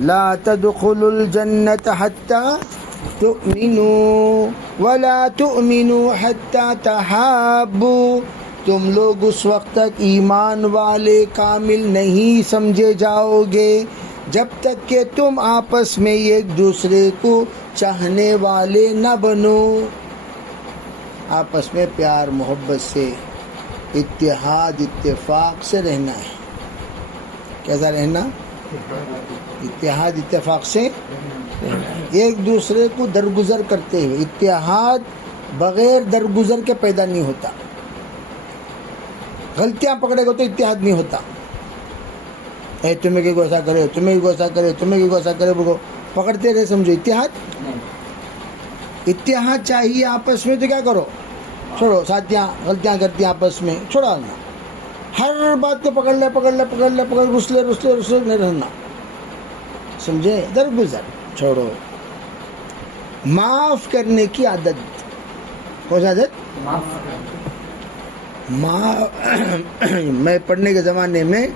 لا تدخلوا الجنة حتى تؤمنوا ولا تؤمنوا حتى تحابوا. تم لوگ اس وقت تک ایمان والے کامل نہیں سمجھے جاؤ گے جب تک کہ تم آپس میں ایک دوسرے کو چاہنے والے نہ بنو. آپس میں پیار محبت سے اتحاد اتفاق سے رہنا ہے. کیسا رہنا؟ اتحاد اتفاق سے ایک دوسرے کو درگزر کرتے ہوئے. اتحاد بغیر درگزر کے پیدا نہیں ہوتا. غلطیاں پکڑے گا تو اتحاد نہیں ہوتا. اے تمہیں کی گوسا کرے، تمہیں کی گوسا کرے، تمہیں کی گوسا کرے، بگو پکڑتے رہے، سمجھو اتحاد چاہیے آپس میں. تو کیا کرو؟ چھوڑو. ساتھیاں غلطیاں کرتی ہیں آپس میں، چھوڑا نا. ہر بات کو پکڑ لے رسلے نہیں رہنا، سمجھے؟ درگزر چھوڑو. معاف کرنے کی عادت. کون سی عادت؟ میں پڑھنے کے زمانے میں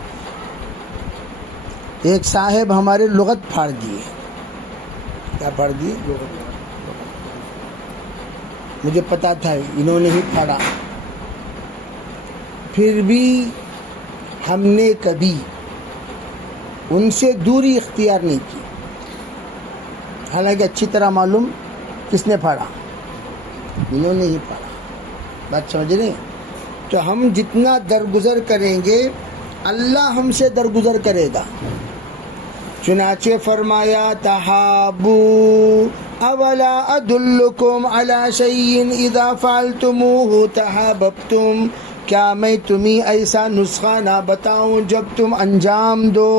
ایک صاحب ہمارے لغت پھاڑ دیے. کیا پھاڑ دیے؟ مجھے پتا تھا انہوں نے ہی پھاڑا. پھر بھی ہم نے کبھی ان سے دوری اختیار نہیں کی، حالانکہ اچھی طرح معلوم کس نے پھاڑا، انہوں نے ہی پھاڑا. بات سمجھ رہے ہیں؟ تو ہم جتنا درگزر کریں گے اللہ ہم سے درگزر کرے گا. چنانچہ فرمایا تحابو اولا ادلکم علی شیء اذا فعلتموه تحاببتم. کیا میں تمہیں ایسا نسخہ نہ بتاؤں جب تم انجام دو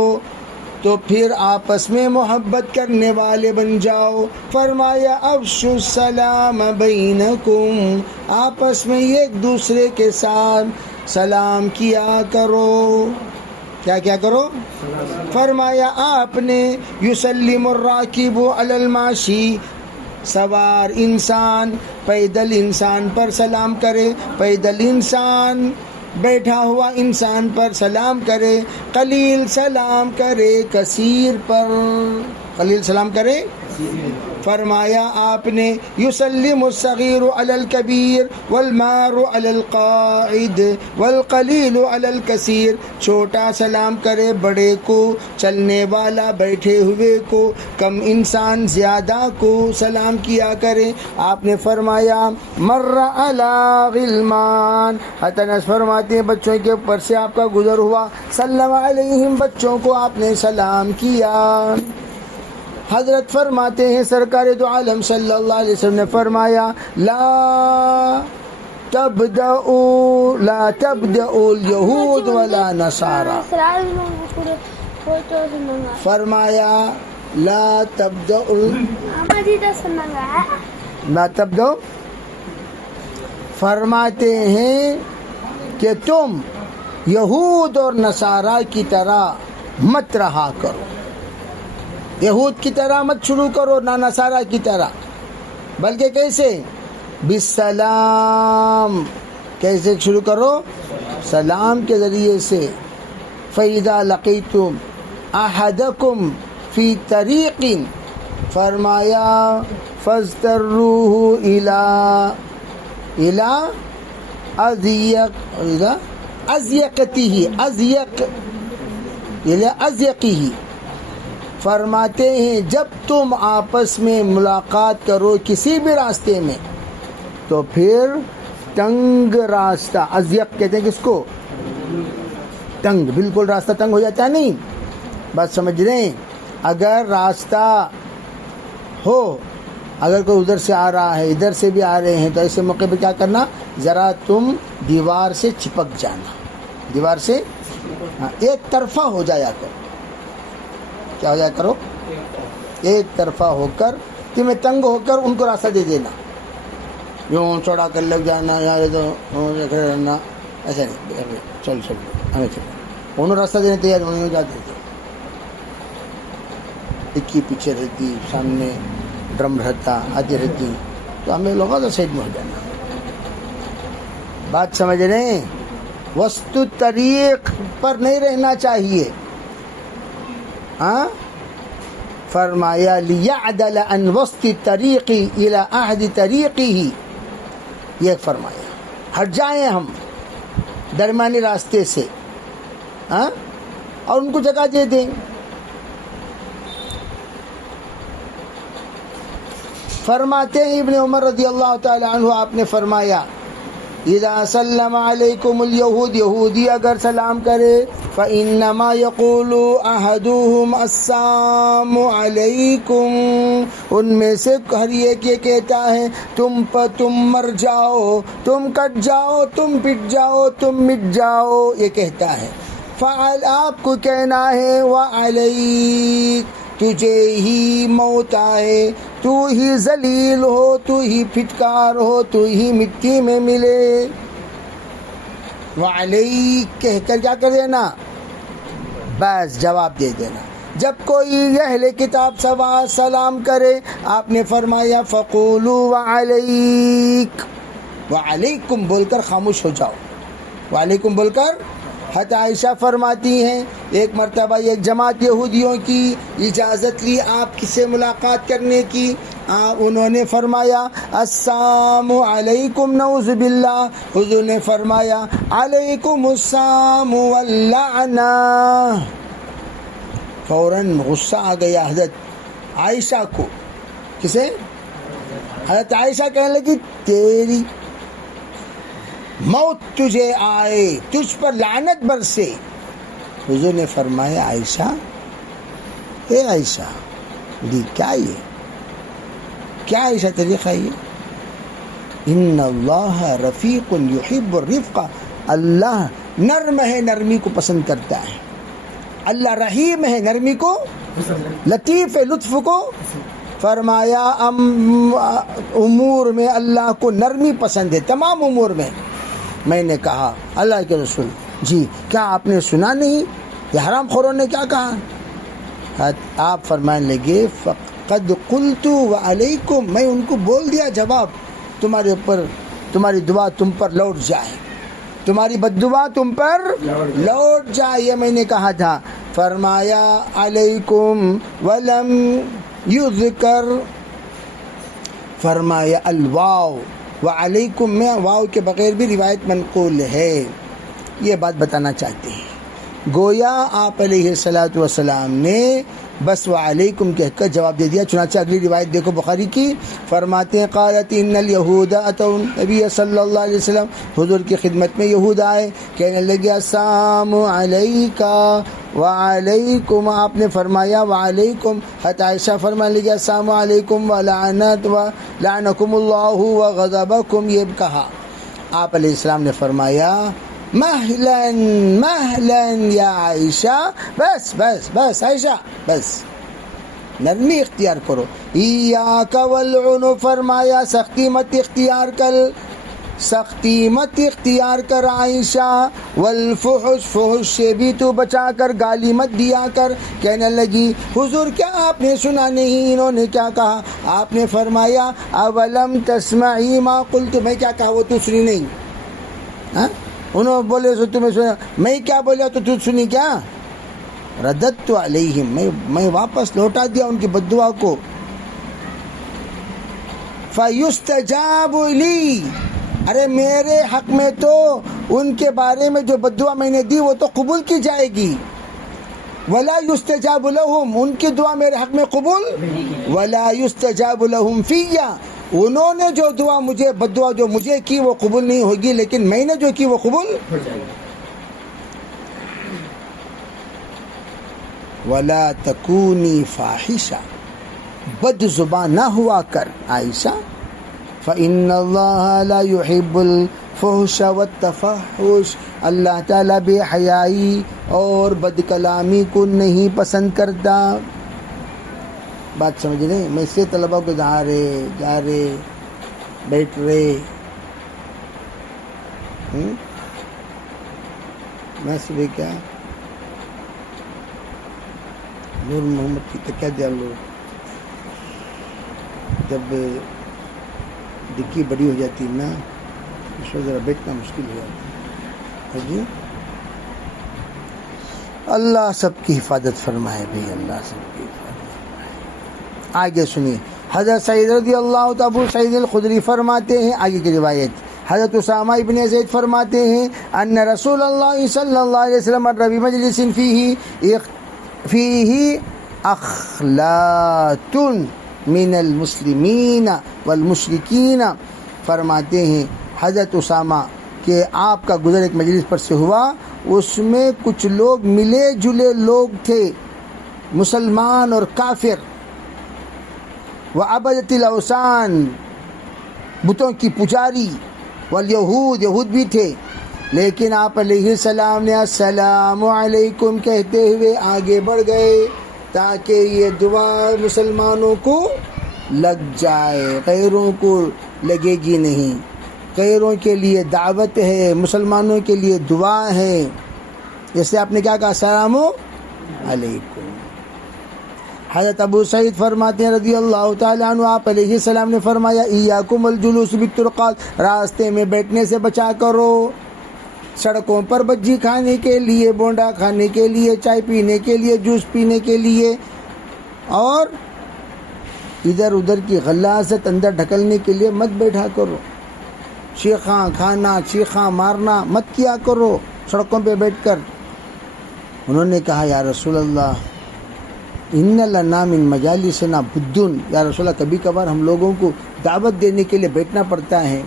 تو پھر آپس میں محبت کرنے والے بن جاؤ. فرمایا افشوا السلام بینکم. آپس میں ایک دوسرے کے ساتھ سلام کیا کرو. کیا کرو؟ فرمایا آپ نے یسلم الراکب علی الماشی. سوار انسان پیدل انسان پر سلام کرے، پیدل انسان بیٹھا ہوا انسان پر سلام کرے. قلیل سلام کرے کثیر پر. قلیل سلام کرے. فرمایا آپ نے یسلم الصغیر علی الکبیر والمار علی القاعد والقلیل علی الکثیر. چھوٹا سلام کرے بڑے کو، چلنے والا بیٹھے ہوئے کو، کم انسان زیادہ کو سلام کیا کرے. آپ نے فرمایا مر علی غلمان. حتنس فرماتے ہیں بچوں کے اوپر سے آپ کا گزر ہوا، سلم علیہم، بچوں کو آپ نے سلام کیا. حضرت فرماتے ہیں سرکار دو عالم صلی اللہ علیہ وسلم نے فرمایا لا تبدأوا الیہود ولا نصارا. فرمایا لا تبدأوا فرماتے ہیں کہ تم یہود اور نصارا کی طرح مت رہا کرو. یہود کی طرح مت شروع کرو، نہ نصارہ کی طرح، بلکہ کیسے؟ بالسلام. کیسے شروع کرو؟ سلام کے ذریعے سے. فَإِذَا لَقِيتُمْ أَحَدَكُمْ فِي طَرِيقٍ فرمایا فَاضْطَرُّوهُ إِلَىٰ أَضْيَقِهِ. فرماتے ہیں جب تم آپس میں ملاقات کرو کسی بھی راستے میں تو پھر تنگ راستہ، اضیق کہتے ہیں کس کو؟ تنگ. بالکل راستہ تنگ ہو جاتا ہے نہیں. بات سمجھ رہے ہیں؟ اگر راستہ ہو، اگر کوئی ادھر سے آ رہا ہے ادھر سے بھی آ رہے ہیں تو ایسے موقع پہ کیا کرنا؟ ذرا تم دیوار سے چپک جانا. دیوار سے ایک طرفہ ہو جایا کرو. کیا ہو جایا کرو؟ ایک طرفہ ہو کر، تمہیں تنگ ہو کر ان کو راستہ دے دینا. یوں چوڑا کر لگ جانا، یار تو کھڑے رہنا، ایسا نہیں. چل ہمیں چلو. انہوں راستہ دینے تیار، انہوں جاتے تھے. ٹکی پیچھے رہتی، سامنے ڈرم رہتا، آتی رہتی، تو ہمیں لوگوں تو سائڈ میں ہو جانا. بات سمجھ رہے ہیں؟ وسط طریق پر نہیں رہنا چاہیے. ہاں فرمایا لیعدل عن وسط طریقی الی احد طریقی، یہ فرمایا ہٹ جائیں ہم درمیانی راستے سے اور ان کو جگہ دے دیں. فرماتے ہیں ابن عمر رضی اللہ تعالی عنہ، آپ نے فرمایا اذا سلم علیکم الیہود، یہودی اگر سلام کرے فانما یقول احدهم السلام علیکم، ان میں سے ہر ایک یہ کہتا ہے تم مر جاؤ، تم کٹ جاؤ، تم پٹ جاؤ، تم مٹ جاؤ، یہ کہتا ہے. فعل آپ کو کہنا ہے وعلیک، تجھے ہی موت آئے، تو ہی ذلیل ہو، تو ہی پھٹکار ہو، تو ہی مٹی میں ملے. وعلیک کہہ کر کیا کر دینا؟ بس جواب دے دینا. جب کوئی اہل کتاب سلام کرے آپ نے فرمایا فقولوا وعلیک، وعلیکم بول کر خاموش ہو جاؤ، وعلیکم بول کر. حضرت عائشہ فرماتی ہیں ایک مرتبہ ایک جماعت یہودیوں کی اجازت لی آپ سے ملاقات کرنے کی، انہوں نے فرمایا السلام علیکم، نعوذ باللہ. حضور نے فرمایا علیکم السلام واللعنہ. فوراً غصہ آ گیا حضرت عائشہ کو. کسے؟ حضرت عائشہ کہنے لگی تیری موت تجھے آئے، تجھ پر لعنت برسے. حضور نے فرمایا عائشہ، اے عائشہ، کیا یہ کیا عائشہ طریقہ یہ؟ ان اللہ رفیق یحب الرفق، اللہ نرم ہے، نرمی کو پسند کرتا ہے. اللہ رحیم ہے، نرمی کو، لطیف ہے، لطف کو. فرمایا امور میں اللہ کو نرمی پسند ہے، تمام امور میں. میں نے کہا اللہ کے رسول جی کیا آپ نے سنا نہیں یہ حرام خوروں نے کیا کہا؟ آپ فرمانے لگے فقد قلت وعلیکم، میں ان کو بول دیا جواب، تمہارے اوپر تمہاری دعا تم پر لوٹ جائے، تمہاری بد دعا تم پر لوٹ جائے، یہ میں نے کہا تھا. فرمایا علیکم ولم یذکر، فرمایا الواو وعلیکم میں واو کے بغیر بھی روایت منقول ہے. یہ بات بتانا چاہتے ہیں گویا آپ علیہ الصلوۃ والسلام نے بس وعلیکم کہہ کر جواب دے دیا. چنانچہ اگلی روایت دیکھو بخاری کی، فرماتے ہیں قالت ان الیہود اتوا نبی صلی اللہ علیہ وسلم، حضور کی خدمت میں یہود آئے، کہنے لگے السلام علیکا وعلیکم، آپ نے فرمایا وعلیکم. حضرت عائشہ فرمانے لگی السلام علیکم ولعنکم اللہ وغضبکم، یہ کہا. آپ علیہ السلام نے فرمایا مہلن مہلن یا عائشہ، بس بس بس عائشہ بس، نرمی اختیار کرو. ایاک والعنف، فرمایا سختی مت اختیار کر، سختی مت اختیار کر عائشہ. والفحش، فحش سے بھی تو بچا کر، گالی مت دیا کر. کہنے لگی حضور کیا آپ نے سنا نہیں انہوں نے کیا کہا؟ آپ نے فرمایا اولم تسمعی ما قلت، میں کیا کہا وہ تو سنی نہیں؟ انہوں بولے سو تمہیں سنا، میں کیا بولا تو تجھ سنی کیا؟ رددت علیہم، میں واپس لوٹا دیا ان کی بددعا کو. فیستجاب لی، ارے میرے حق میں تو ان کے بارے میں جو بددعا میں نے دی وہ تو قبول کی جائے گی. ولا یستجاب لہم، ان کی دعا میرے حق میں قبول، ولا یستجاب لہم فیہ، انہوں نے جو دعا مجھے بددعا جو مجھے کی وہ قبول نہیں ہوگی، لیکن میں نے جو کی وہ قبول ہو جائے گی. ولا تکونی فاحشہ، بد زبان نہ ہوا کر عائشہ. فإن اللہ لا يحب الفحش والتفحش، اللہ تعالیٰ بے حیائی اور بد کلامی کو نہیں پسند کرتا. بات سمجھ رہے؟ میں سے طلبا کو جا رہے بیٹھ رہے، میں صبح کیا نور محمد کی تکیہ دیا لو، جب ڈکی بڑی ہو جاتی نا اس وقت ذرا بیٹھنا مشکل ہو جاتا ہے. جی اللہ سب کی حفاظت فرمائے بھائی، اللہ سب کی حفاظت فرمائے. آگے سنیے، حضرت سعید رضی اللہ تعالیٰ ابو سعید الخدری فرماتے ہیں، آگے کی روایت، حضرت اسامہ ابن زید فرماتے ہیں ان رسول اللہ صلی اللہ علیہ وسلم مر بمجلس فیہ اخلاط من المسلمین والمشرکین، فرماتے ہیں حضرت اسامہ کہ آپ کا گزر ایک مجلس پر سے ہوا، اس میں کچھ لوگ ملے جلے لوگ تھے، مسلمان اور کافر، وعبدۃ الاوثان، بتوں کی پجاری، والیہود، یہود بھی تھے، لیکن آپ علیہ السلام نے السلام علیکم کہتے ہوئے آگے بڑھ گئے تاکہ یہ دعا مسلمانوں کو لگ جائے، غیروں کو لگے گی نہیں، غیروں کے لیے دعوت ہے، مسلمانوں کے لیے دعا ہے۔ جیسے آپ نے کیا کہا، السلام علیکم۔ حضرت ابو سعید فرماتے ہیں رضی اللہ تعالیٰ عنہ، آپ علیہ السلام نے فرمایا ایاکم الجلوس بالطرقات، راستے میں بیٹھنے سے بچا کرو، سڑکوں پر بجی کھانے کے لیے، بونڈا کھانے کے لیے، چائے پینے کے لیے، جوس پینے کے لیے، اور ادھر ادھر کی غلاظت اندر ڈھکلنے کے لیے مت بیٹھا کرو، چیخاں کھانا، چیخاں مارنا مت کیا کرو سڑکوں پہ بیٹھ کر۔ انہوں نے کہا یا رسول اللہ ان لنا من مجالسنا بدن، یا رسول اللہ کبھی کبھار ہم لوگوں کو دعوت دینے کے لیے بیٹھنا پڑتا ہے،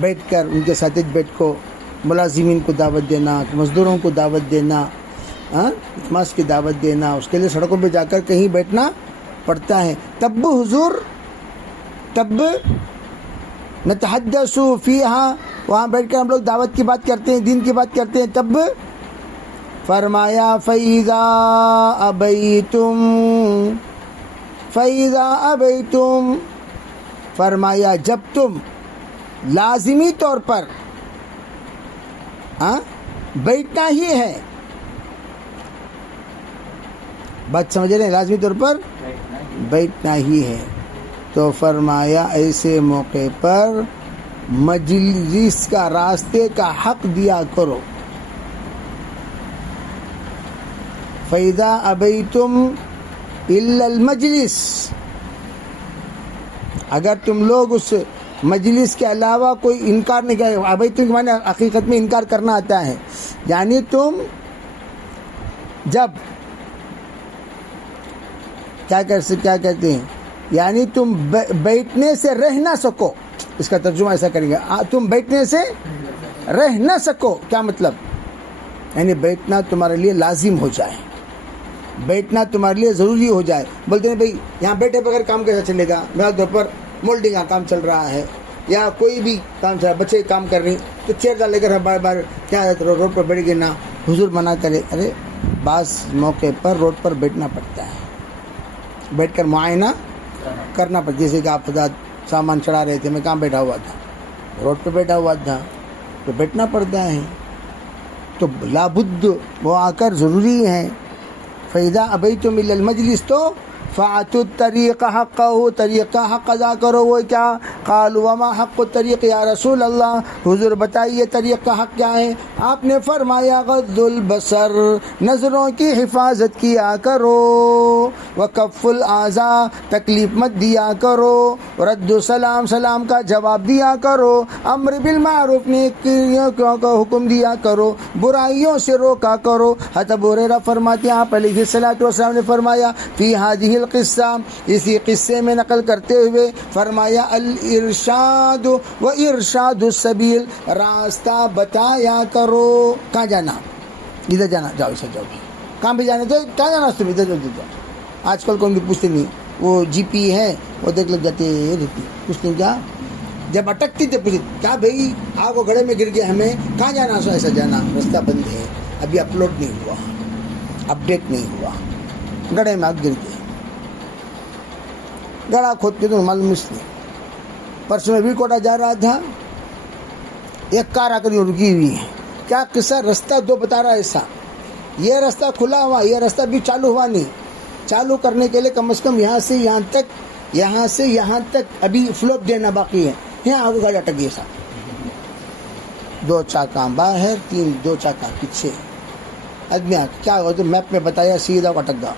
بیٹھ کر ان کے ساتھ بیٹھ کو ملازمین کو دعوت دینا، مزدوروں کو دعوت دینا، خدمات کی دعوت دینا، اس کے لیے سڑکوں پہ جا کر کہیں بیٹھنا پڑتا ہے۔ تب حضور تب نتحدث فیہا، وہاں بیٹھ کر ہم لوگ دعوت کی بات کرتے ہیں، دین کی بات کرتے ہیں۔ تب فرمایا فَإِذَا أَبَيْتُمْ، فرمایا جب تم لازمی طور پر بیٹھنا ہی ہے، بات سمجھ رہے ہیں، لازمی طور پر بیٹھنا ہی ہے، تو فرمایا ایسے موقع پر مجلس کا، راستے کا حق دیا کرو۔ فَإِذَا أَبَيْتُمْ إِلَّا الْمَجْلِسِ، اگر تم لوگ اس مجلس کے علاوہ کوئی انکار نہیں کرے، ابیتم کے معنی حقیقت میں انکار کرنا آتا ہے، یعنی تم جب کیا کہتے ہیں، یعنی تم بیٹھنے سے رہ نہ سکو، اس کا ترجمہ ایسا کریں گے، تم بیٹھنے سے رہ نہ سکو، کیا مطلب، یعنی بیٹھنا تمہارے لیے لازم ہو جائے، بیٹھنا تمہارے لیے ضروری ہو جائے۔ بولتے ہیں بھائی یہاں بیٹھے بغیر کام کیسا چلے گا، میرا طور پر مولڈنگ کا کام چل رہا ہے یا کوئی بھی کام چل رہا ہے، بچے کام کر رہی تو چیئر ڈال لے کر بار بار کیا روڈ پر بیٹھ گئے نا، حضور منع کرے، ارے بعض موقع پر روڈ پر بیٹھنا پڑتا ہے، بیٹھ کر معائنہ کرنا پڑتا، جیسے کہ آپ حضرات سامان چڑھا رہے تھے، میں کہاں بیٹھا ہوا تھا، روڈ پہ بیٹھا ہوا تھا، تو بیٹھنا پڑتا ہے، تو لابد وہ آ کر ضروری ہے۔ فَإِذَا أَبَيْتُمْ إِلَّا الْمَجْلِسِ، تو فَأْتُوا الطَّرِيقَ حَقَّهُ، طریق کا حق ادا کرو۔ وہ کیا؟ قالوا وما حق الطریق یا رسول اللہ، حضور بتائیے طریق کا حق کیا ہے؟ آپ نے فرمایا غض البصر، نظروں کی حفاظت کیا کرو، وکف الاذى، تکلیف مت دیا کرو، رد السلام، سلام کا جواب دیا کرو، امر بالمعروف، نیکیوں کا حکم دیا کرو، برائیوں سے روکا کرو۔ حضرت ابو ہریرہ فرماتے ہیں آپ علیہ الصلوۃ والسلام نے فرمایا فی ہذہ القصہ، اسی قصے میں نقل کرتے ہوئے فرمایا الارشاد و ارشاد السبیل، راستہ بتایا کرو، کہاں جانا، ادھر جانا، جاؤ اسے جاؤ، کہاں بھی جانا، تو کہاں جانا، تم ادھر جاؤ۔ آج کل کون بھی پوچھتے نہیں، وہ جی پی ہے وہ دیکھ لگ جاتے رہتی، پوچھتے کیا، جب اٹکتی تھے پوچھتے کیا بھائی آگ و گھڑے میں گر گیا، ہمیں کہاں جانا، سو ایسا جانا، راستہ بند ہے، ابھی اپلوڈ نہیں ہوا، اپڈیٹ نہیں ہوا، گڑھے میں آگ گر گئی، گڑھا کھودتے تو معلوم نہیں۔ پرسوں میں بھی کوٹا جا رہا تھا، ایک کار آ کر رکی ہوئی ہے، کیا قصہ، رستہ دو بتا رہا ہے ایسا، یہ رستہ کھلا ہوا، یہ رستہ بھی چالو ہوا نہیں، چالو کرنے کے لیے کم از کم یہاں سے یہاں تک، یہاں سے یہاں تک ابھی فلوپ دینا باقی ہے، یہاں آگے گاڑی اٹک گئی صاحب، دو چاکاں باہر، دو چاکاں پیچھے، آدمی کیا ہوا تو میپ میں بتایا، سیدھا اٹک گیا،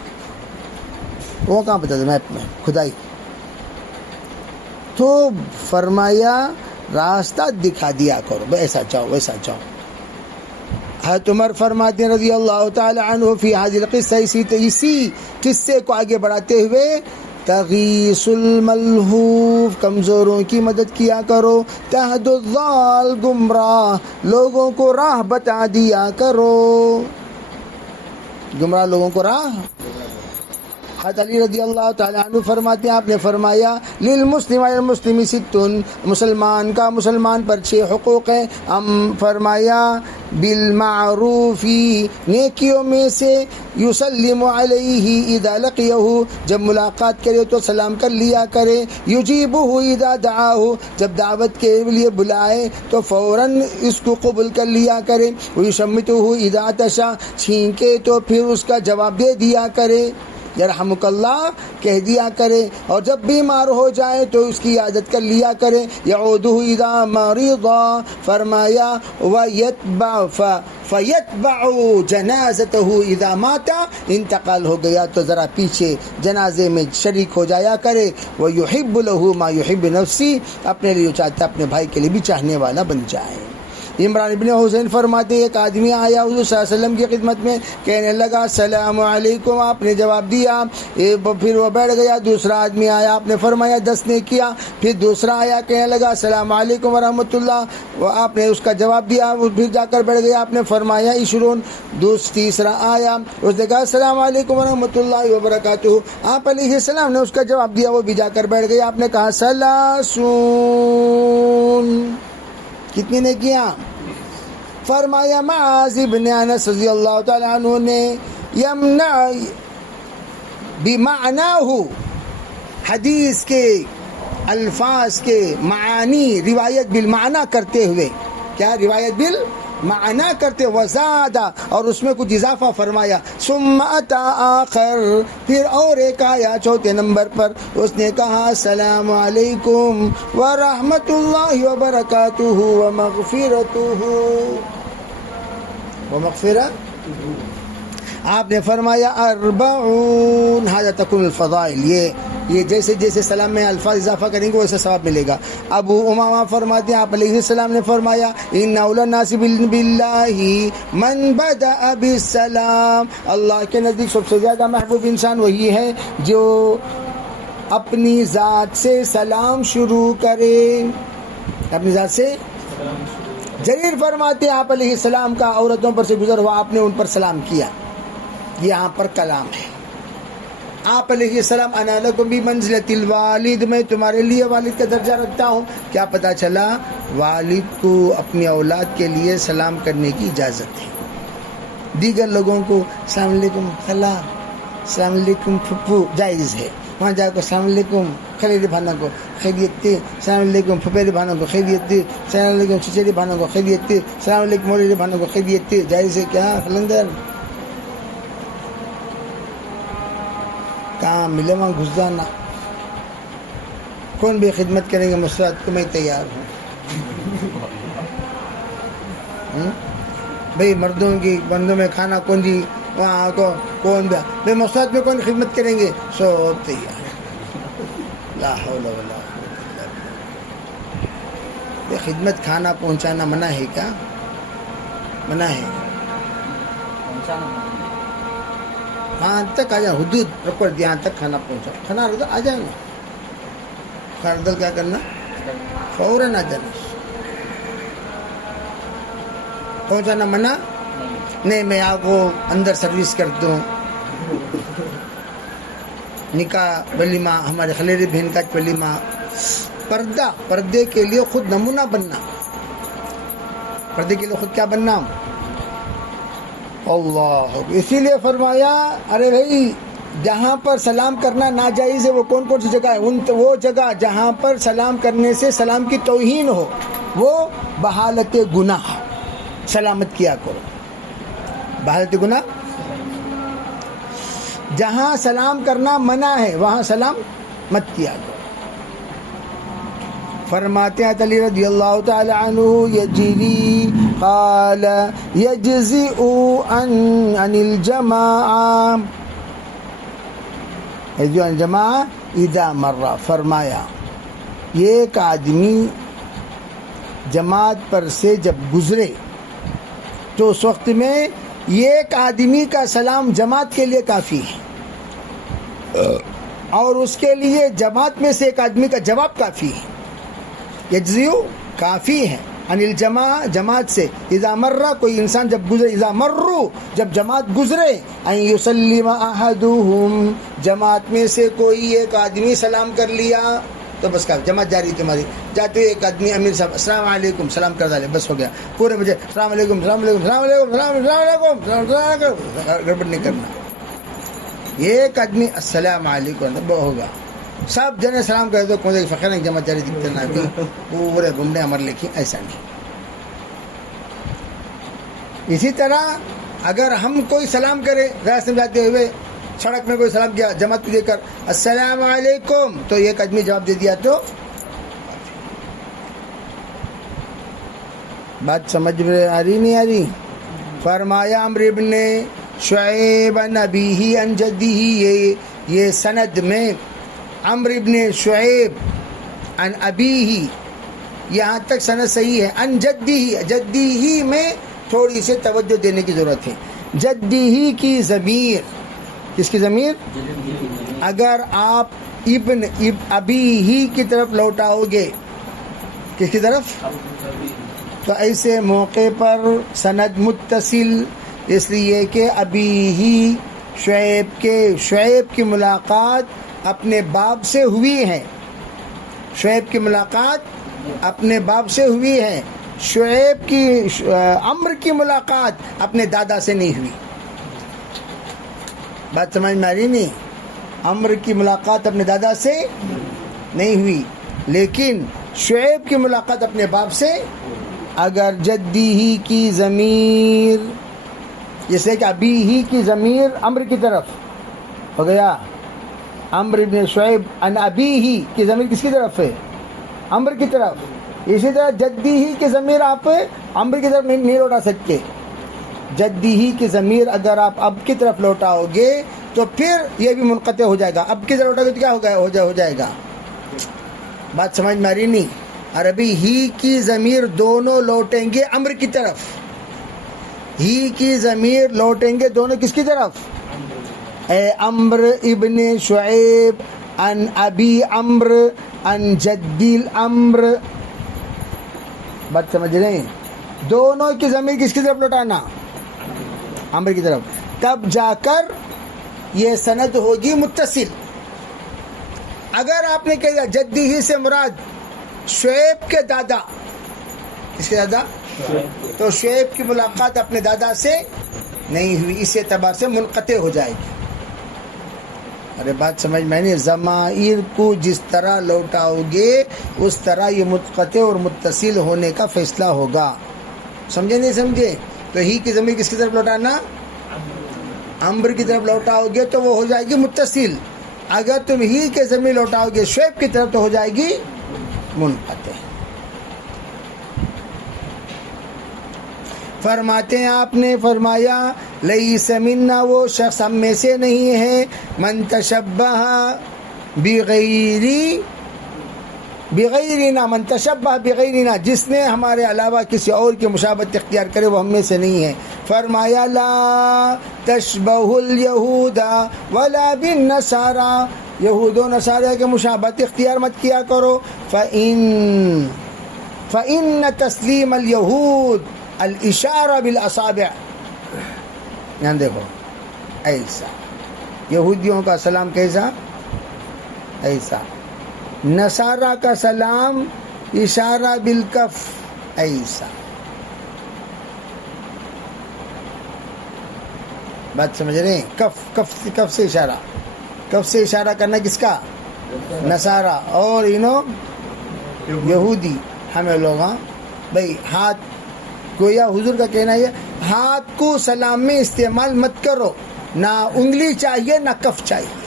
وہ کہاں بتا دیں میپ میں کھدائی. تو فرمایا راستہ دکھا دیا کرو، ایسا جاؤ ویسا جاؤ. حضرت عمر فرماتے ہیں رضی اللہ تعالی عنہ فی هذه القصہ، اسی قصے کو آگے بڑھاتے ہوئے، تغیث الملہوف، کمزوروں کی مدد کیا کرو، تہد الضال، گمراہ لوگوں کو راہ بتا دیا کرو، گمراہ لوگوں کو راہ. حضرت علی رضی اللہ تعالی عنہ فرماتے ہیں آپ نے فرمایا للمسلم علی المسلم ستن، مسلمان کا مسلمان پر 6 حقوق ہیں. فرمایا بالمعروف، نیکیوں میں سے، یسلم علیہ اذا لقیہ، جب ملاقات کرے تو سلام کر لیا کرے، یجیبہ اذا دعاہ، جب دعوت کے لیے بلائے تو فوراً اس کو قبول کر لیا کرے، ویشمتہ اذا عطشا، چھینکے تو پھر اس کا جواب دے دیا کرے، یرحمک اللہ کہہ دیا کرے، اور جب بیمار ہو جائے تو اس کی عادت کر لیا کرے، یعودہ اذا مریضا، فرمایا فیتبع جنازتہ اذا مات، انتقال ہو گیا تو ذرا پیچھے جنازے میں شریک ہو جایا کرے، ویحب لہ ما یحب نفسی، اپنے لیے چاہتا اپنے بھائی کے لیے بھی چاہنے والا بن جائے. عمران بن حسین فرماتے ایک آدمی آیا حضور صلی اللہ علیہ وسلم کی خدمت میں، کہنے لگا السلام علیکم، آپ نے جواب دیا، پھر وہ بیٹھ گیا. دوسرا آدمی آیا، آپ نے فرمایا 10 نے کیا. پھر دوسرا آیا، کہنے لگا السلام علیکم ورحمۃ اللہ، وہ آپ نے اس کا جواب دیا، پھر جا کر بیٹھ گیا، آپ نے فرمایا 20. تیسرا آیا، اس نے کہا السلام علیکم ورحمۃ اللہ وبرکاتہ، آپ علیہ السلام نے اس کا جواب دیا، وہ بھی جا کر بیٹھ گیا. آپ نے کہا ثلاثون، کتنی نے کیا؟ فرمایا معاذ بن انس رضی اللہ تعالی عنہ نے یمنع بمعناہ، حدیث کے الفاظ کے معانی روایت بالمعنی کرتے ہوئے، کیا روایت بالمعنی کرتے، وزادہ، اور اس میں کچھ اضافہ فرمایا. ثم اتا آخر، پھر اور ایک آیا 4 نمبر پر، اس نے کہا السلام علیکم ورحمۃ اللہ وبرکاتہ ومغفرتہ. آپ نے فرمایا 40 ھذا تکون الفضائل، یہ جیسے جیسے سلام میں الفاظ اضافہ کریں گے ویسے ثواب ملے گا. ابو امامہ فرماتے ہیں آپ علیہ السلام نے فرمایا ان اولی الناس باللہ من بدأ بالسلام، اللہ کے نزدیک سب سے زیادہ محبوب انسان وہی ہے جو اپنی ذات سے سلام شروع کرے، اپنی ذات سے. جریر فرماتے ہیں آپ علیہ السلام کا عورتوں پر سے گزر ہوا، آپ نے ان پر سلام کیا، یہاں پر کلام ہے. آپ علیہ السلام انا لکم بمنزلۃ الوالد، میں تمہارے لیے والد کا درجہ رکھتا ہوں. کیا پتہ چلا؟ والد کو اپنی اولاد کے لیے سلام کرنے کی اجازت ہے. دیگر لوگوں کو السلام علیکم خلا، السلام علیکم پھپھو جائز ہے، وہاں جا کر السلام علیکم خلیل بھانا کو خیریت تھی، السلام علیکم پھپھیرے بھانوں کو خیریت تھی، السلام علیکم چچیرے بھانوں کو خیریت تھی، السلام علیکم موریرے بھانوں کو خیریت تھی، جائز ہے کیا؟ خلندر کہاں ملے وہاں گھس جانا. کون بھی خدمت کریں گے مسرات کو میں تیار ہوں. بھئی مردوں کی بندوں میں کھانا کون جی وہاں کو کون بھی بھئی مسرات میں کون خدمت کریں گے، سب تیار. لا حول ولا قوت الا باللہ. خدمت کھانا پہنچانا منع ہے کیا؟ منع ہے. ہاں تک آ جائیں، حدود رکڑ دیا، یہاں تک کھانا پہنچا، کھانا آ جائیں گا. خاردل کیا کرنا؟ فوراً آ جانا. پہنچانا منع نہیں. میں آپ کو اندر سروس کر دوں، نکاح ولیمہ، ہمارے خلیری بہن کا ولیمہ، پردے کے لیے خود نمونہ بننا، پردے کے لیے خود کیا بننا. اللہ، اسی لیے فرمایا ارے بھائی جہاں پر سلام کرنا ناجائز ہے وہ کون کون سی جگہ ہے؟ وہ جگہ جہاں پر سلام کرنے سے سلام کی توہین ہو، وہ بحالت گناہ سلامت کیا کرو. بحالت گناہ، جہاں سلام کرنا منع ہے وہاں سلام مت کیا کرو. فرماتے ہیں علی رضی اللہ تعالی عنہ یجری قال یجزئ عن الجماعہ، جو جمع اذا مرہ، فرمایا ایک آدمی جماعت پر سے جب گزرے تو اس وقت میں ایک آدمی کا سلام جماعت کے لیے کافی ہے، اور اس کے لیے جماعت میں سے ایک آدمی کا جواب کافی ہے، یجزیو کافی ہے، عن الجماع جماعت سے، اذا مرہ کوئی انسان جب گزرے، اذا مرو جب جماعت گزرے، ان یسلم احدهم جماعت میں سے کوئی ایک آدمی سلام کر لیا تو بس کا جماعت جاری تمہاری، جاتے ہوئے ایک آدمی امیر صاحب السلام علیکم سلام کر ڈالے، بس ہو گیا، پورے بجے السلام علیکم السلام علیکم السلام علیکم السلام علیکم، گڑبڑ نہیں کرنا، ایک آدمی السلام علیکم ہوگا، سب جنے سلام کر دو، کون فخر نہیں جماعت جاری دکھتے نہ بھی پورے گھومنے ہمار لکھی، ایسا نہیں۔ اسی طرح اگر ہم کوئی سلام کرے راستے میں جاتے ہوئے، سڑک میں کوئی سلام کیا جماعت کو دے کر السلام علیکم، تو ایک آدمی جواب دے دیا تو بات سمجھ میں آ رہی نہیں آ رہی؟ فرمایا عمرو ابن شعیب عن ابیہ عن جدہ، یہ سند میں عمرو ابن شعیب عن ابیہ یہاں تک سند صحیح ہے، عن جدہ، جدہ میں تھوڑی سی توجہ دینے کی ضرورت ہے، جدہ کی ضمیر، کس کی ضمیر؟ اگر آپ ابن ابیہ کی طرف لوٹاؤ گے، کس کی طرف؟ تو ایسے موقع پر سند متصل، اس لیے کہ ابیہ شعیب کی ملاقات اپنے باپ سے ہوئی ہے، شعیب کی ملاقات اپنے باپ سے ہوئی ہے، شعیب کی عمرو کی ملاقات اپنے دادا سے نہیں ہوئی، بات سمجھ میں آ رہی نہیں؟ عمرو کی ملاقات اپنے دادا سے نہیں ہوئی، لیکن شعیب کی ملاقات اپنے باپ سے، اگر جدی کی ضمیر، جیسے کہ ابھی ہی کی ضمیر عمرو کی طرف ہو گیا، عمرو بن شعیب ان ابی ہی کی ضمیر کس کی طرف ہے؟ عمرو کی طرف، اسی طرح جدی ہی کی ضمیر آپ عمرو کی طرف نہیں لوٹا سکتے، جدی ہی کی ضمیر اگر آپ اب کی طرف لوٹاؤ گے تو پھر یہ بھی منقطع ہو جائے گا، اب کی طرف لوٹاؤ گے تو کیا ہو جائے گا، بات سمجھ میں آ رہی نہیں؟ عربی ہی کی ضمیر دونوں لوٹیں گے عمرو کی طرف، ہی کی ضمیر لوٹیں گے دونوں کس کی طرف؟ اے عمرو ابن شعیب ان ابی عمرو ان جدی العمر، بات سمجھ رہے ہیں؟ دونوں کی ضمیر کس کی طرف لوٹانا؟ عمرو کی طرف، تب جا کر یہ سند ہوگی متصل۔ اگر آپ نے کہا جدی ہی سے مراد شعیب کے دادا، اس کے دادا، تو شعیب کی ملاقات اپنے دادا سے نہیں ہوئی، اس اعتبار سے منقطع ہو جائے گی۔ ارے بات سمجھ میں نہیں؟ ضمائر کو جس طرح لوٹاؤ گے اس طرح یہ منقطع اور متصل ہونے کا فیصلہ ہوگا، سمجھے نہیں سمجھے؟ تو ہی کی ضمیر کس کی طرف لوٹانا؟ عمرو کی طرف لوٹاؤ گے تو وہ ہو جائے گی متصل، اگر تم ہی کے ضمیر لوٹاؤ گے شعیب کی طرف تو ہو جائے گی منقطع۔ فرماتے ہیں آپ نے فرمایا لیس منا، وہ شخص ہم میں سے نہیں ہے، من تشبہ بغیرنا، من تشبہ بغیرنا، جس نے ہمارے علاوہ کسی اور کی مشابہت اختیار کرے وہ ہم میں سے نہیں ہے۔ فرمایا لا تشبہ الیہود ولا بالنصارى، یہود و نصارہ کے مشابہت اختیار مت کیا کرو، فإن تسلیم الیہود الاشارہ بالاصابع، یہاں دیکھو ایسا یہودیوں کا سلام کیسا؟ ایسا، نصارہ کا سلام اشارہ بالکف، ایسا، بات سمجھ رہے ہیں؟ کف سے اشارہ، کف سے اشارہ کرنا کس کا؟ نصارہ، اور یہودی ہمیں لوگ، ہاں بھائی ہاتھ، گویا حضور کا کہنا ہے ہاتھ کو سلام میں استعمال مت کرو، نہ انگلی چاہیے نہ کف چاہیے،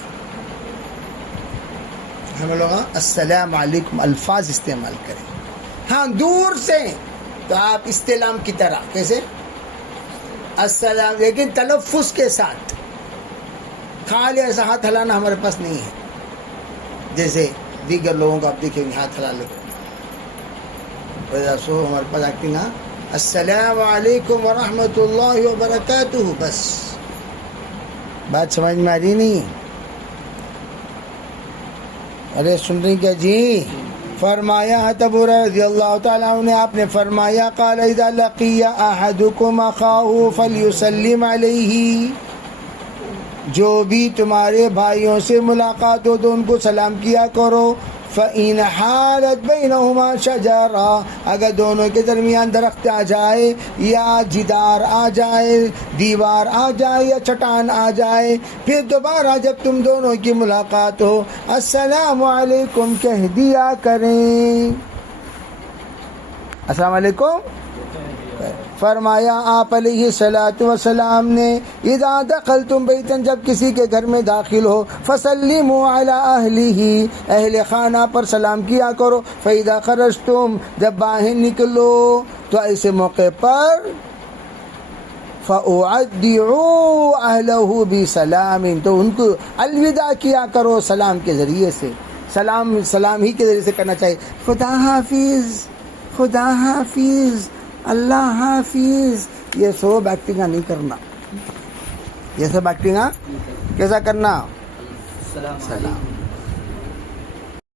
ہم لوگ السلام علیکم الفاظ استعمال کریں، ہاں دور سے تو آپ استلام کی طرح کیسے السلام، لیکن تلفظ کے ساتھ، خالی ایسا ہاتھ ہلانا ہمارے پاس نہیں ہے جیسے دیگر لوگوں کو آپ دیکھیں گے ہاتھ ہلا لیتے سو ہمارے پاس آتی نا السلام علیکم ورحمۃ اللہ وبرکاتہ، بس بات سمجھ میں آ رہی نہیں؟ ارے سن رہی کیا جی؟ فرمایا ابو رضی اللہ تعالیٰ عنہ نے آپ نے فرمایا قال اذا لقی احدکم اخاہ فلیسلم علیہ، جو بھی تمہارے بھائیوں سے ملاقات ہو تو ان کو سلام کیا کرو. فَإِنْ حَالَتْ بَيْنَهُمَا شَجَرَةٌ، اگر دونوں کے درمیان درخت آ جائے یا جدار آ جائے، دیوار آ جائے یا چٹان آ جائے، پھر دوبارہ جب تم دونوں کی ملاقات ہو السلام علیکم کہہ دیا کریں. السلام علیکم. فرمایا آپ علیہ الصلوۃ والسلام نے اذا دخلتم بیتا، جب کسی کے گھر میں داخل ہو فسلموا علی اہلہ، اہل خانہ پر سلام کیا کرو. فاذا خرجتم، جب باہر نکلو تو ایسے موقع پر فاودعوا اہلہ بسلام، تو ان کو الوداع کیا کرو سلام کے ذریعے سے. سلام ہی کے ذریعے سے کرنا چاہیے. خدا حافظ، خدا حافظ، اللہ حافظ، یہ سب ایکٹنگ نہیں کرنا. یہ سب ایکٹنگ کیسا کرنا؟ سلام.